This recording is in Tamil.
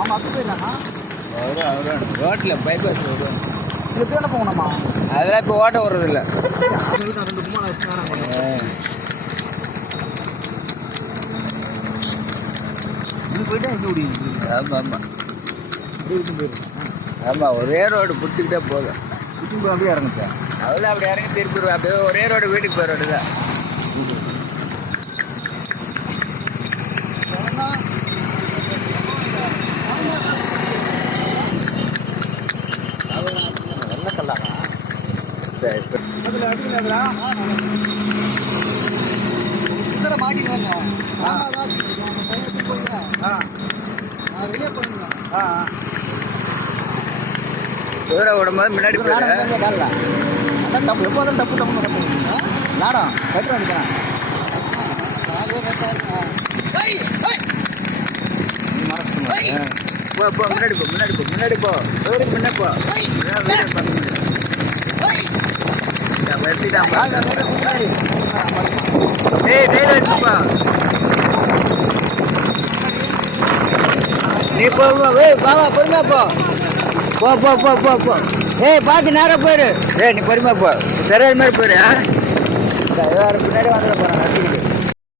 ஆமாம் அப்படி போயிடலாமா? வரும் ரோட்டில் பைபாஸ் வரும். இது பேர் என்ன போகணுமா? அதெல்லாம் இப்போ ஓட்ட வர்றதில்ல. 2 கும்மாளம் வச்சுக்கிறாங்க. இது போயிட்டா எங்கே முடியுது? ஆமாம் ஆமாம் வீட்டுக்கு போயிடும். ஆமாம், ஒரே ரோடு பிடிச்சிக்கிட்டே போதும். வீட்டுக்கு போய் அப்படியே இறங்குச்சேன். அதில் அப்படி இறங்கி திருப்பிடுவேன். அப்படியே ஒரே ரோடு வீட்டுக்கு போகிற ரோடு தான். என்ன கல்லாமா? சரி அதில் அடிக்கலாங்களா? மாட்டிடுவாங்க. குதிரை விடும்போது முன்னாடி போயிடு. தப்பு எப்போதும் தப்பு தப்பு தப்பு நாடம் கட்டு அடிக்கலாம். போ போ முன்னாடி போ முன்னாடி போ முன்னாடி போ வீடுக்கு முன்னே போ. வீடு வருத்திட்டான். ஏய் தைரியம் வச்சுப்பா. நீ போ பாவா பொறுமையா போ. போ போ போ போ போ. ஏய் பார்த்து நேரம் போயிரு. ஏய் நீ பொறுமையா போ. தெரியாத மாதிரி போயிரு. வேறு பின்னாடி வந்துட போகிறேன்.